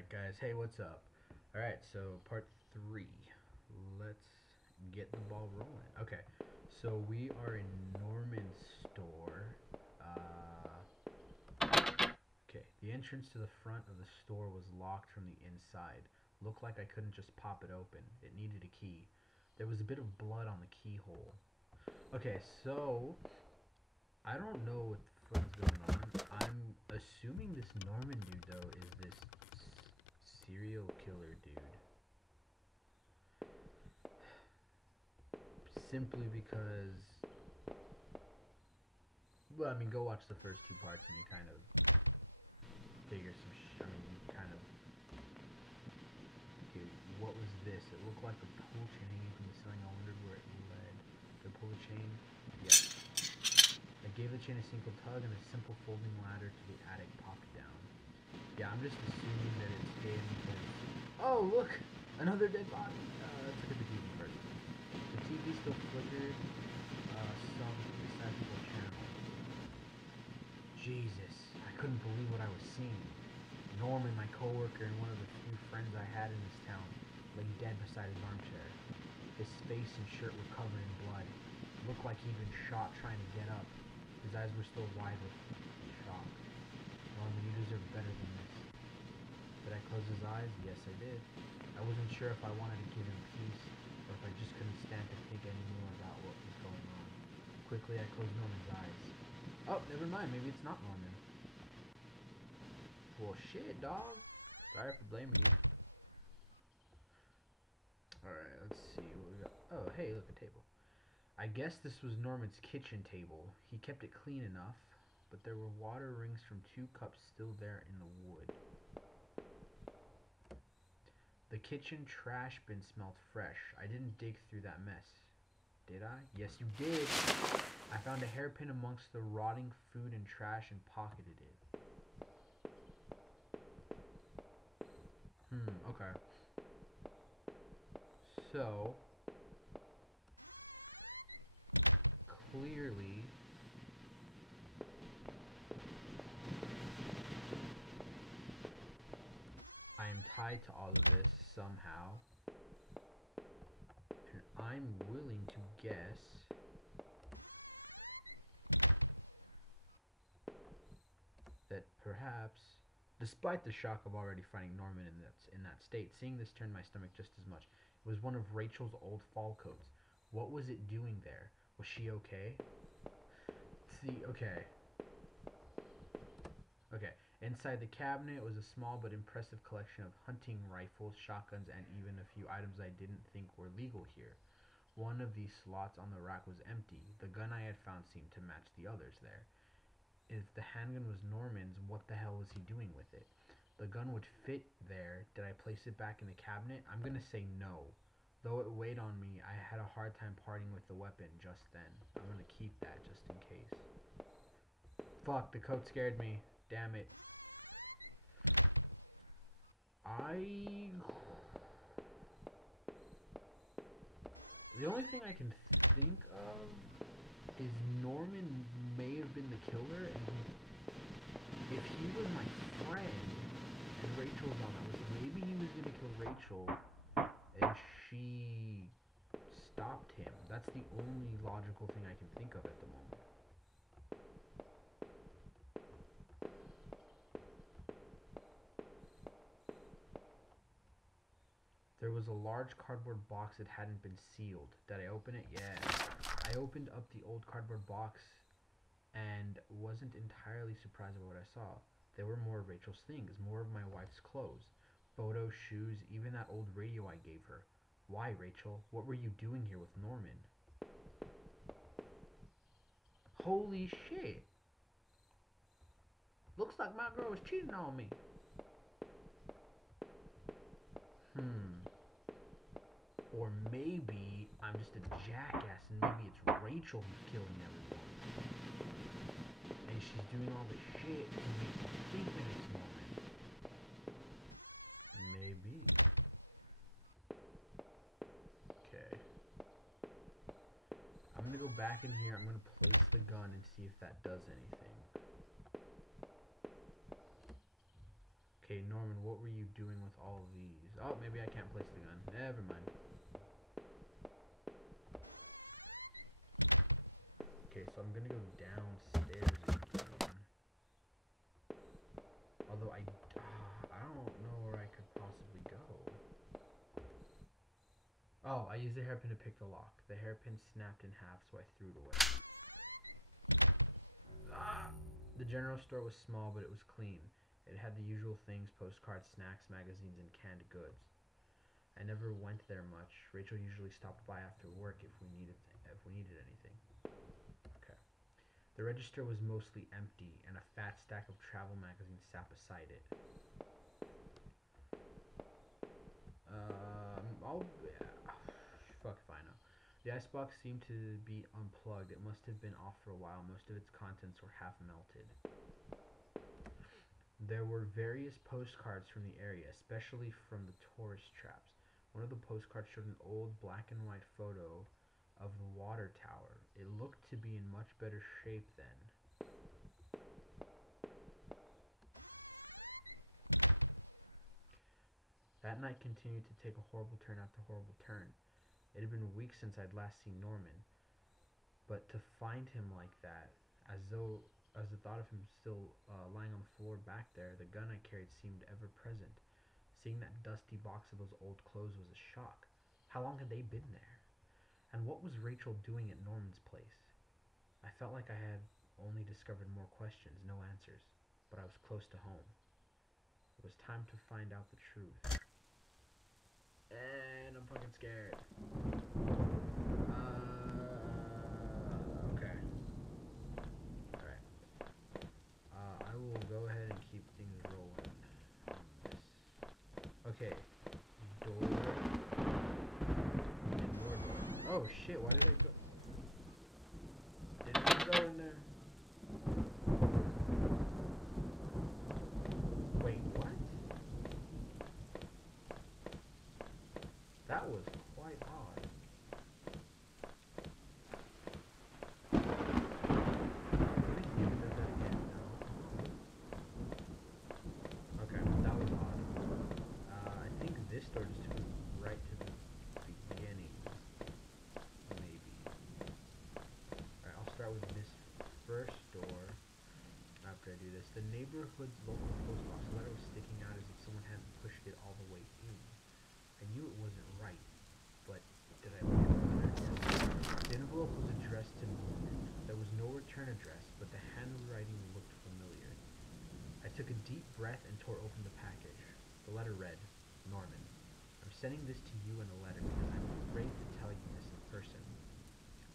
Alright guys, hey, what's up? Alright, so part 3. Let's get the ball rolling. Okay, so we are in Norman's store. Okay, the entrance to the front of the store was locked from the inside. Looked like I couldn't just pop it open. It needed a key. There was a bit of blood on the keyhole. Okay, so I don't know what the fuck's going on. I'm assuming this Norman dude though is this serial killer dude. Simply because, well, I mean, go watch the first two parts and you kind of figure some. You kind of. Okay, what was this? It looked like a pull chain hanging from the ceiling. I wondered where it led. Did I pull the chain? Yeah. I gave the chain a single tug and a simple folding ladder to the attic popped down. Yeah, I'm just assuming that it's him because. Oh, look! Another dead body! Let's look at the TV first. The TV still flickered. Some inaccessible channel. Jesus, I couldn't believe what I was seeing. Norman, my coworker, and one of the few friends I had in this town, lay dead beside his armchair. His face and shirt were covered in blood. It looked like he'd been shot trying to get up. His eyes were still wide with shock. Norman, you deserve better than this. Did I close his eyes? Yes, I did. I wasn't sure if I wanted to give him peace, or if I just couldn't stand to think anymore about what was going on. Quickly, I closed Norman's eyes. Oh, never mind. Maybe it's not Norman. Well, shit, dog. Sorry for blaming you. Alright, let's see what we got. Oh, hey, look, a table. I guess this was Norman's kitchen table. He kept it clean enough, but there were water rings from 2 cups still there in the wood. The kitchen trash bin smelled fresh. I didn't dig through that mess. Did I? Yes, you did. I found a hairpin amongst the rotting food and trash and pocketed it. Okay. So, clearly, I am tied to all of this somehow. And I'm willing to guess that perhaps, despite the shock of already finding Norman in that state, seeing this turned my stomach just as much. It was one of Rachel's old fall coats. What was it doing there? Was she okay? See, okay. Okay. Inside the cabinet was a small but impressive collection of hunting rifles, shotguns, and even a few items I didn't think were legal here. One of these slots on the rack was empty. The gun I had found seemed to match the others there. If the handgun was Norman's, what the hell was he doing with it? The gun would fit there. Did I place it back in the cabinet? I'm gonna say no. Though it weighed on me, I had a hard time parting with the weapon just then. I'm gonna keep that just in case. Fuck, the coat scared me. Damn it. I... The only thing I can think of is Norman may have been the killer, and if he was my friend and Rachel was on that list, maybe he was gonna kill Rachel and she stopped him. That's the only logical thing I can think of at the moment. There was a large cardboard box that hadn't been sealed. Did I open it? Yeah. I opened up the old cardboard box and wasn't entirely surprised by what I saw. There were more of Rachel's things, more of my wife's clothes, photos, shoes, even that old radio I gave her. Why, Rachel? What were you doing here with Norman? Holy shit! Looks like my girl was cheating on me. Or maybe I'm just a jackass and maybe it's Rachel who's killing everyone. And she's doing all the shit to make me think that it's Norman. Maybe. Okay. I'm gonna go back in here. I'm gonna place the gun and see if that does anything. Okay, Norman, what were you doing with all of these? Oh, maybe I can't place the gun. Never mind. Okay, so I'm gonna go downstairs again. Although I don't know where I could possibly go. Oh, I used the hairpin to pick the lock. The hairpin snapped in half, so I threw it away. The general store was small, but it was clean. It had the usual things: postcards, snacks, magazines, and canned goods. I never went there much. Rachel usually stopped by after work if we needed anything. Okay. The register was mostly empty, and a fat stack of travel magazines sat beside it. I'll fuck if I know. The icebox seemed to be unplugged. It must have been off for a while. Most of its contents were half melted. There were various postcards from the area, especially from the tourist traps. One of the postcards showed an old black and white photo of the water tower. It looked to be in much better shape then. That night continued to take a horrible turn after horrible turn. It had been weeks since I'd last seen Norman, but to find him like that, as the thought of him still lying on the floor back there, the gun I carried seemed ever present. Seeing that dusty box of those old clothes was a shock. How long had they been there? And what was Rachel doing at Norman's place? I felt like I had only discovered more questions, no answers, but I was close to home. It was time to find out the truth. And I'm fucking scared. Okay. Alright. I will go ahead and keep things rolling on this. Okay. Door. And more door. Oh shit, why did I go? Didn't even go in there. Wait, what? That was quite odd. Maybe he does that again. No. Okay, that was odd. I think this door just took me right to the beginning. Maybe. Alright, I'll start with this first door after I do this. The neighborhood's local post box letter was sticking out as if someone hadn't pushed it all the way in. I knew it wasn't right, but did I look at the letter? Yes. The envelope was addressed to Norman. There was no return address, but the handwriting looked familiar. I took a deep breath and tore open the package. The letter read, Norman, I'm sending this to you in a letter because I'm afraid to tell you this in person.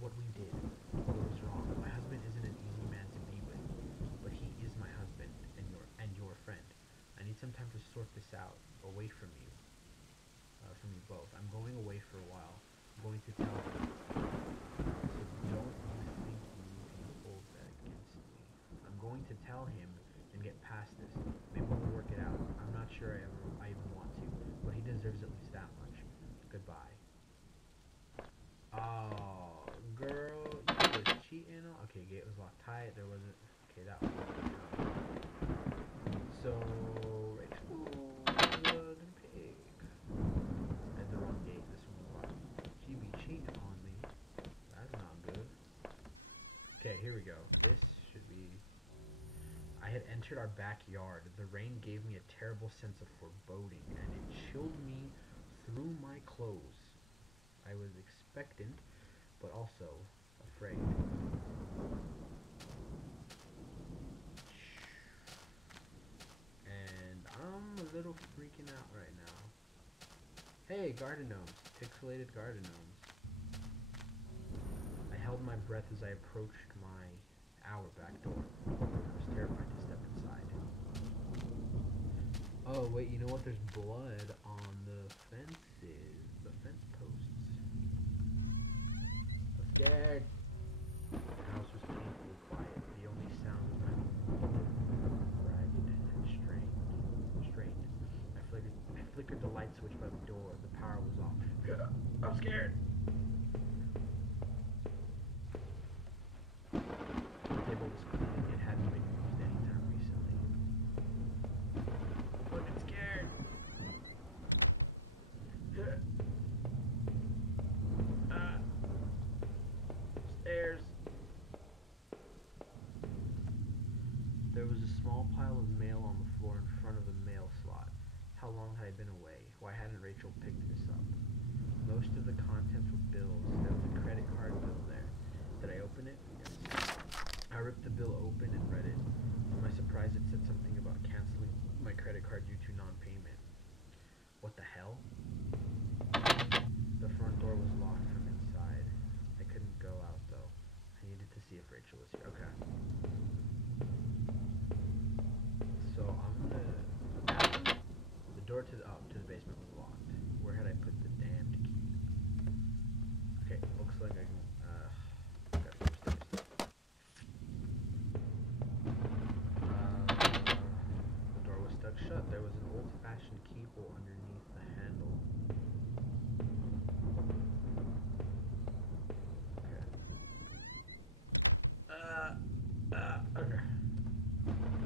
What we did, what was wrong. My husband isn't an easy man to be with, but he is my husband and your friend. I need some time to sort this out, away from you. From you both. I'm going away for a while. I'm going to tell him. So don't you think you can hold that against me? I'm going to tell him and get past this. Maybe we'll work it out. I'm not sure I even want to, but he deserves at least that much. Goodbye. Oh, girl, you was cheating on. Okay, gate was locked tight. There wasn't. Okay, that was. So Rachel was a pig. At the wrong gate. This one was locked. She be cheating on me. That's not good. Okay, here we go. This should be. I had entered our backyard. The rain gave me a terrible sense of foreboding, and it chilled me through my clothes. I was expectant, but also afraid. And I'm a little freaking out right now. Hey, garden gnomes. Pixelated garden gnomes. I held my breath as I approached our back door. I was terrified to step inside. Oh, wait, you know what? There's blood on the fences. The fence posts. I'm scared. The house was painfully quiet. The only sound was my ragged and strained. I flickered the light switch by the door. The power was off. I'm scared. The table was clean. It hadn't been used any time recently. But Most of the contents were bills. There was a credit card bill there. Did I open it? Yes. I ripped the bill open and read it. To my surprise, it said something about canceling my credit card due to non-payment. What the hell? The front door was locked from inside. I couldn't go out though. I needed to see if Rachel was here. Okay. So I'm gonna. The door to the basement was locked. Where had I put the damned key? Okay, looks like I can. Gotta go upstairs. The door was stuck shut. There was an old-fashioned keyhole underneath the handle. Okay. Okay.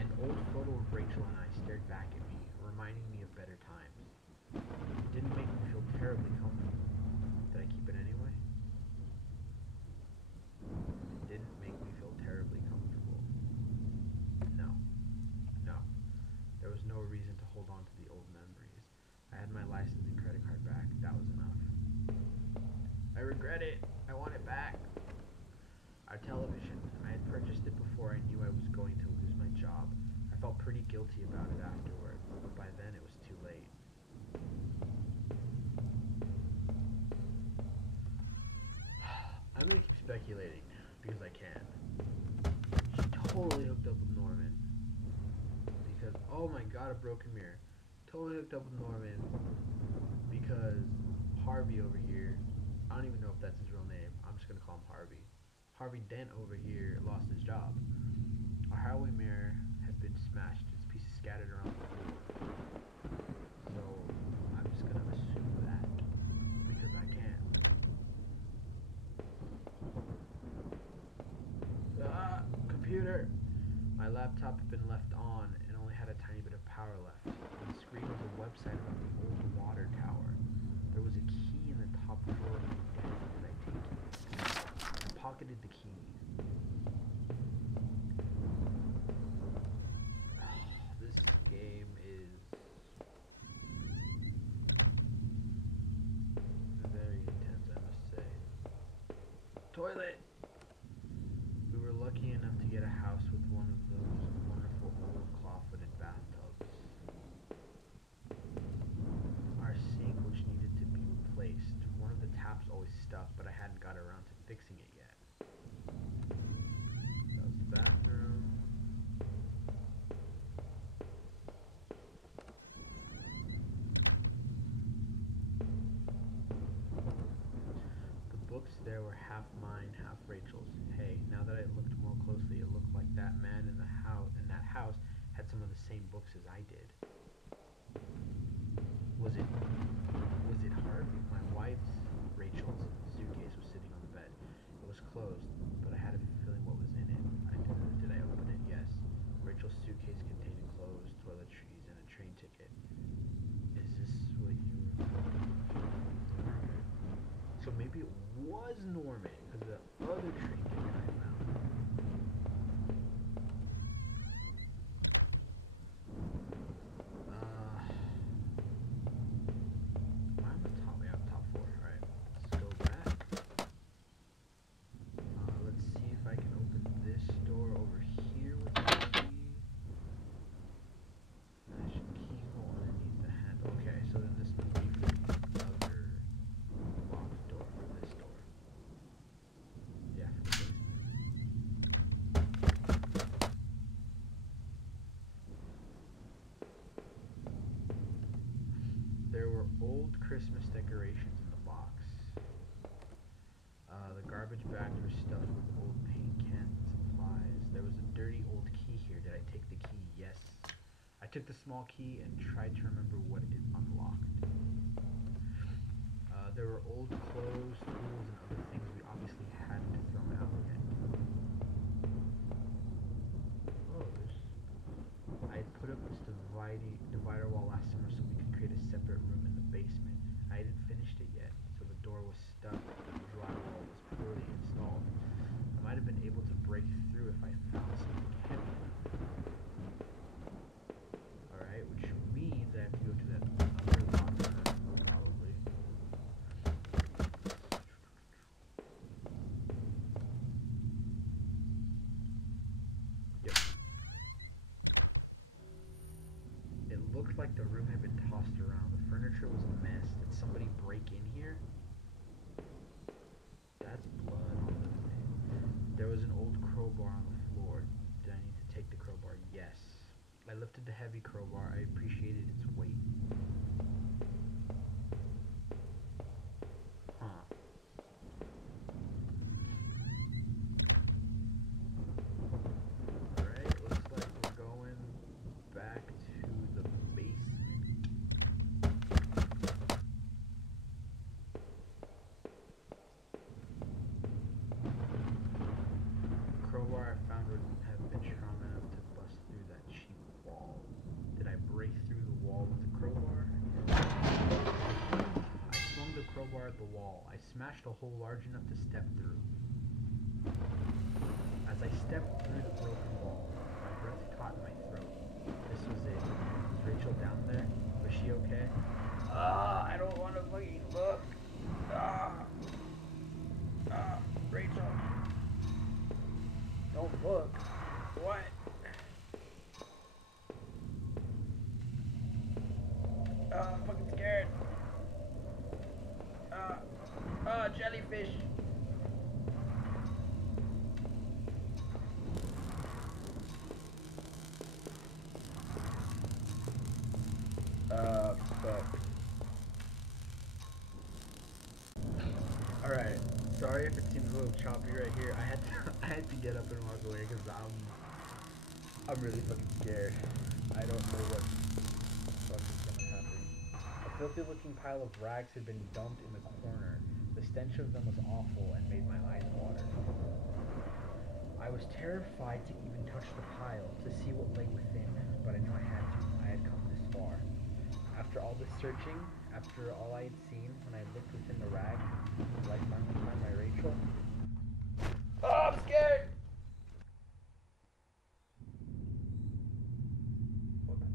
An old photo of Rachel and I stared back at me, reminding me of better times. It didn't make me feel terribly comfortable. Did I keep it anyway? It didn't make me feel terribly comfortable. No. No. There was no reason to hold on to the old memories. I had my license and credit card back. That was enough. I regret it. I want it back. Our television. I had purchased it before I knew I was going to lose my job. I felt pretty guilty about it afterward, but by then it was too late. I'm gonna keep speculating, because I can. She totally hooked up with Norman. Because, oh my god, a broken mirror. Totally hooked up with Norman. Because Harvey over here, I don't even know if that's his real name. I'm just gonna call him Harvey. Harvey Dent over here lost his job. Our highway mirror had been smashed, its pieces scattered around the floor. So, I'm just gonna assume that, because I can. Computer! My laptop had been left on and only had a tiny bit of power left. On the screen was a website about the old water tower. There was a key in the top drawer of my desk. Did I take it? I pocketed the key. This game is very intense, I must say. Toilet! We were lucky enough to get a house with one of those wonderful old claw-footed bathtubs. Our sink, which needed to be replaced, one of the taps always stuck, but I hadn't got around to fixing it yet. That was the bathroom. The books there were half mine, half Rachel's. Hey, now that I looked more closely, it looked like that man in that house had some of the same books as I did. Was it Harvey? My wife's, Rachel's, suitcase was sitting on the bed. It was closed, but I had a feeling what was in it. Did I open it? Yes. Rachel's suitcase contained clothes, toiletries, and a train ticket. Is this what you Norman? So maybe it was Norman, because the other train ticket I found. I'm the top. We have top 4. Alright, let's go back. Let's see if I can open this door over here with the key. There's a keyhole underneath the handle. Okay, so then this must be for the other locked door, for this door. Yeah, for the basement. There were old Christmas decorations in the box. The garbage bags were stuffed with old paint cans and supplies. There was a dirty old key here. Did I take the key? Yes. I took the small key and tried to remember what it unlocked. There were old clothes, tools, and other things we obviously hadn't thrown out yet. Oh, I had put up this divider wall last summer so we could create a separate room in the basement. I hadn't finished it yet, so the door was stuck and the drywall was poorly installed. I might have been able to break through if I found something heavy enough. Alright, which means I have to go to that other locker, probably. looked like the room had been tossed around. The furniture was a mess. Did somebody break in here? That's blood on the thing. There was an old crowbar on the floor. Did I need to take the crowbar? Yes. I lifted the heavy crowbar. I appreciated its weight. Huh. Alright, looks like we're going back to the basement. The crowbar I found wouldn't have been strong enough to bust through that cheap wall. Did I break through the wall with the crowbar? I swung the crowbar at the wall. I smashed a hole large enough to step through. As I stepped through the broken wall, my breath caught in my throat. This was it. Was Rachel down there? Was she okay? I don't want to fucking look. Rachel. Don't look. What? I'm fucking scared. Jellyfish. Fuck. Alright, sorry if it seems a little choppy right here. I had to get up and walk away because I'm really fucking scared. I don't know what the fuck is gonna happen. A filthy looking pile of rags had been dumped in the corner. The stench of them was awful and made my eyes water. I was terrified to even touch the pile to see what lay within, but I knew I had to. I had come this far. After all this searching, after all I had seen, when I looked within the rag, will I finally find my Rachel? Oh, I'm scared!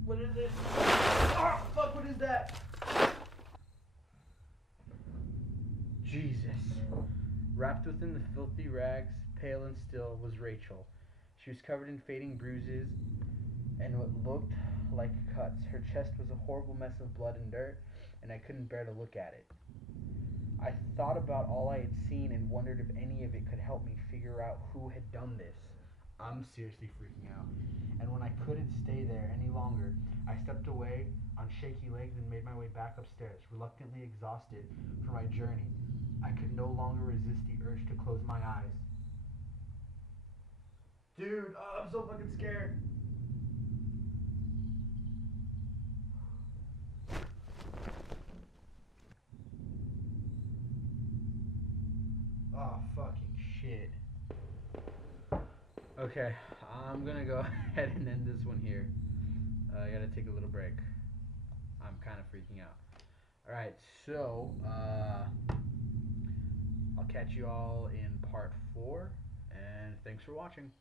What is it? Oh, fuck, what is that? Jesus. Wrapped within the filthy rags, pale and still, was Rachel. She was covered in fading bruises and what looked like cuts. Her chest was a horrible mess of blood and dirt, and I couldn't bear to look at it. I thought about all I had seen and wondered if any of it could help me figure out who had done this. I'm seriously freaking out. And when I couldn't stay there any longer, I stepped away on shaky legs and made my way back upstairs, reluctantly exhausted for my journey. I could no longer resist the urge to close my eyes. Dude, I'm so fucking scared. Oh, fucking shit. Okay, I'm gonna go ahead and end this one here. I gotta take a little break. I'm kind of freaking out. Alright, so, I'll catch you all in part 4, and thanks for watching.